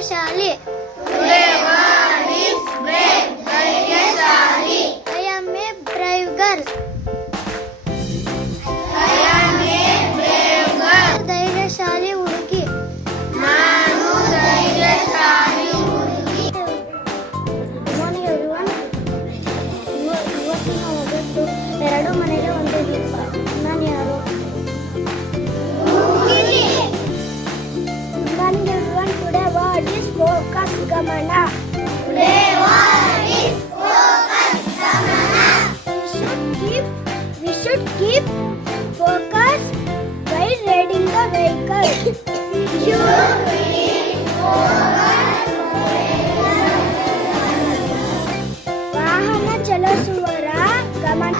ಧೈರ್ಯಶಾಲಿ. I am a brave girl. ಧೈರ್ಯಶಾಲಿ ಹುಡುಗಿ. Morning everyone. ಇವತ್ತಿನ ಒಗಟ್ಟು ಎರಡು ಮನೆಗೆ ಒಂದೇ ದೀಪ. ನಾನು ಯಾರು? Morning everyone. Today word is focus, ಗಮನ. We should keep focus while riding the vehicle. ವಾಹನ ಚಲಿಸುವವರ ಗಮನ.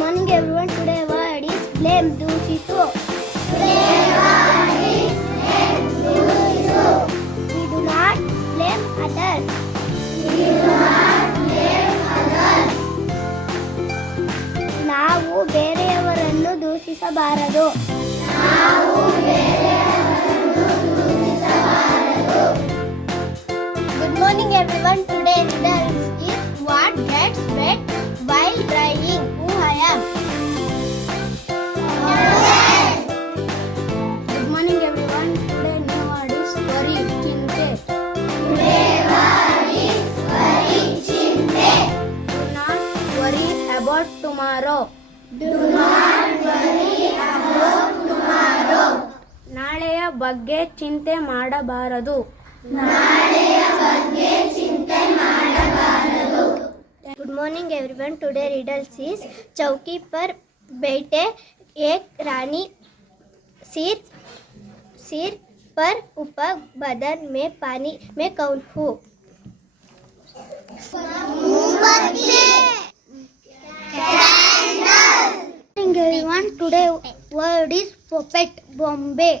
Morning everyone. Today word is blame. ದೂಷಿಸು. We do not blame others. ನಾವು ಬೇರೆಯವರನ್ನು ದೂಷಿಸಬಾರದು. Good morning everyone. Today riddle is what gets wet while drying. Who I am? Good morning everyone. Today new word is worry, chinte. Do not worry about tomorrow. ನಾಳೆಯ ಬಗ್ಗೆ ಚಿಂತೆ ಮಾಡಬಾರದು. Good morning everyone. Today riddle is चौकी पर बैठे एक रानी, सिर पर ऊपर, बदन में पानी, मैं कौन हूँ? Good morning everyone. Today word is puppet, Bombay.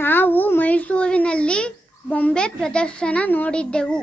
ನಾವು ಮೈಸೂರಿನಲ್ಲಿ ಬೊಂಬೆ ಪ್ರದರ್ಶನ ನೋಡಿದ್ದೆವು.